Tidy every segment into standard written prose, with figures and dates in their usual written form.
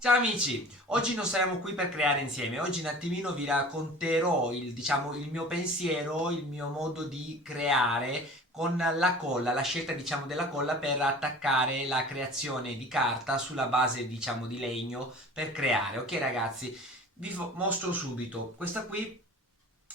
Ciao amici, oggi non saremo qui per creare insieme, oggi un attimino vi racconterò il mio pensiero, il mio modo di creare con la colla, la scelta della colla per attaccare la creazione di carta sulla base di legno per creare. Ok ragazzi, mostro subito, questa qui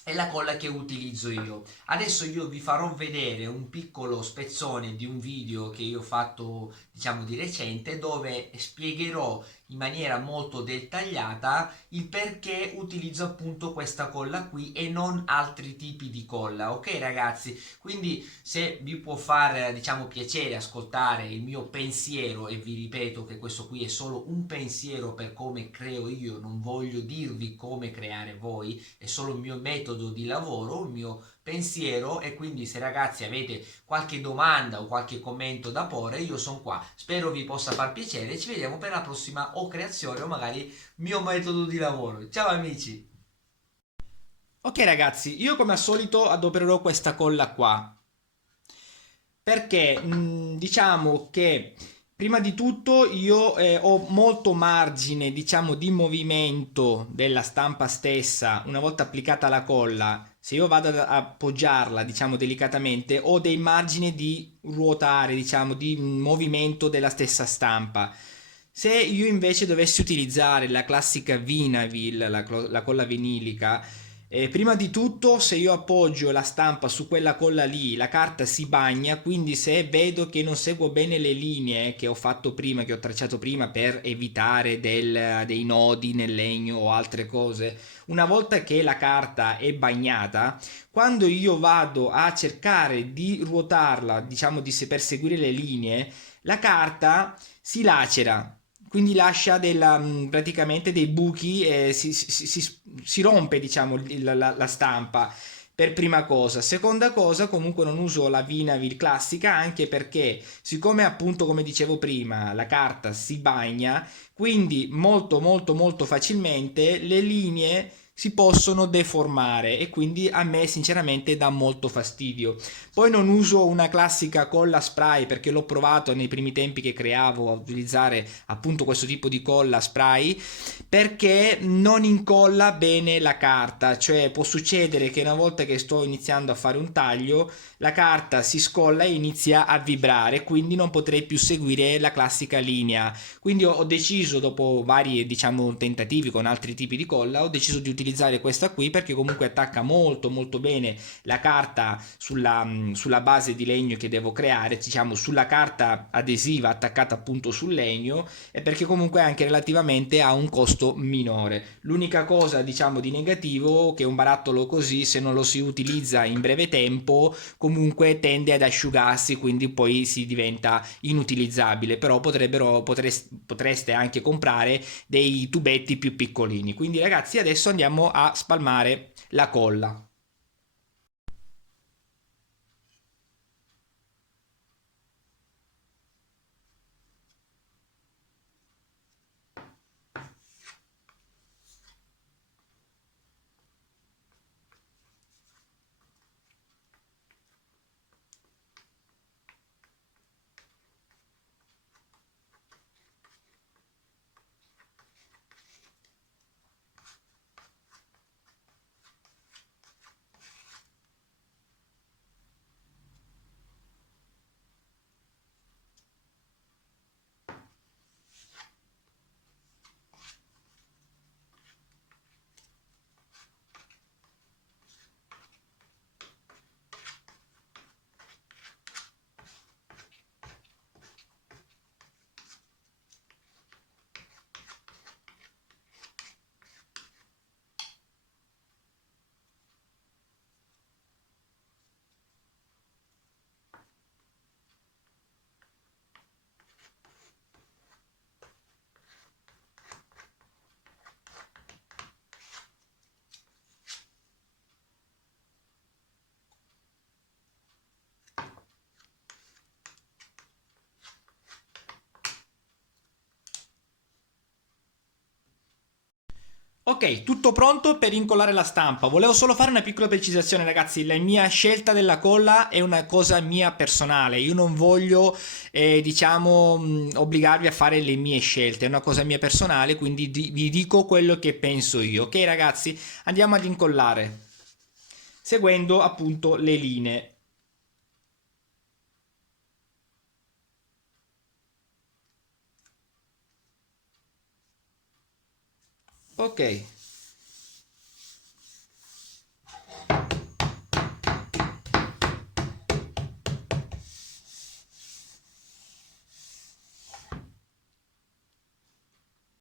è la colla che utilizzo io. Adesso io vi farò vedere un piccolo spezzone di un video che io ho fatto di recente dove spiegherò in maniera molto dettagliata il perché utilizzo appunto questa colla qui e non altri tipi di colla. Ok ragazzi, quindi se vi può far piacere ascoltare il mio pensiero, e vi ripeto che questo qui è solo un pensiero per come creo io, non voglio dirvi come creare voi, è solo il mio metodo di lavoro, il mio pensiero, e quindi se ragazzi avete qualche domanda o qualche commento da porre, io sono qua. Spero vi possa far piacere. Ci vediamo per la prossima o creazione o magari mio metodo di lavoro. Ciao amici! Ok ragazzi, io come al solito adopererò questa colla qua perché diciamo che prima di tutto io ho molto margine di movimento della stampa stessa una volta applicata la colla. Se io vado ad appoggiarla delicatamente, ho dei margini di ruotare, di movimento della stessa stampa. Se io invece dovessi utilizzare la classica Vinavil, la colla vinilica, prima di tutto, se io appoggio la stampa su quella colla lì, la carta si bagna, quindi se vedo che non seguo bene le linee che ho fatto prima, che ho tracciato prima per evitare dei nodi nel legno o altre cose, una volta che la carta è bagnata, quando io vado a cercare di ruotarla, per seguire le linee, la carta si lacera, quindi lascia praticamente dei buchi e si rompe la stampa per prima cosa. Seconda cosa, comunque non uso la Vinavil classica anche perché siccome appunto come dicevo prima la carta si bagna, quindi molto molto molto facilmente le linee si possono deformare e quindi a me sinceramente dà molto fastidio. Poi non uso una classica colla spray perché l'ho provato nei primi tempi che creavo a utilizzare appunto questo tipo di colla spray perché non incolla bene la carta, cioè può succedere che una volta che sto iniziando a fare un taglio la carta si scolla e inizia a vibrare, quindi non potrei più seguire la classica linea. Quindi ho deciso, dopo vari tentativi con altri tipi di colla, ho deciso di utilizzare questa qui perché comunque attacca molto molto bene la carta sulla base di legno che devo creare, sulla carta adesiva attaccata appunto sul legno, e perché comunque anche relativamente ha un costo minore. L'unica cosa di negativo è che un barattolo così, se non lo si utilizza in breve tempo, comunque tende ad asciugarsi, quindi poi si diventa inutilizzabile. Però potreste anche comprare dei tubetti più piccolini. Quindi ragazzi, adesso andiamo a spalmare la colla. Ok, tutto pronto per incollare la stampa. Volevo solo fare una piccola precisazione, ragazzi. La mia scelta della colla è una cosa mia personale. Io non voglio, diciamo, obbligarvi a fare le mie scelte. È una cosa mia personale, quindi vi dico quello che penso io. Ok, ragazzi, andiamo ad incollare, seguendo appunto le linee. Ok.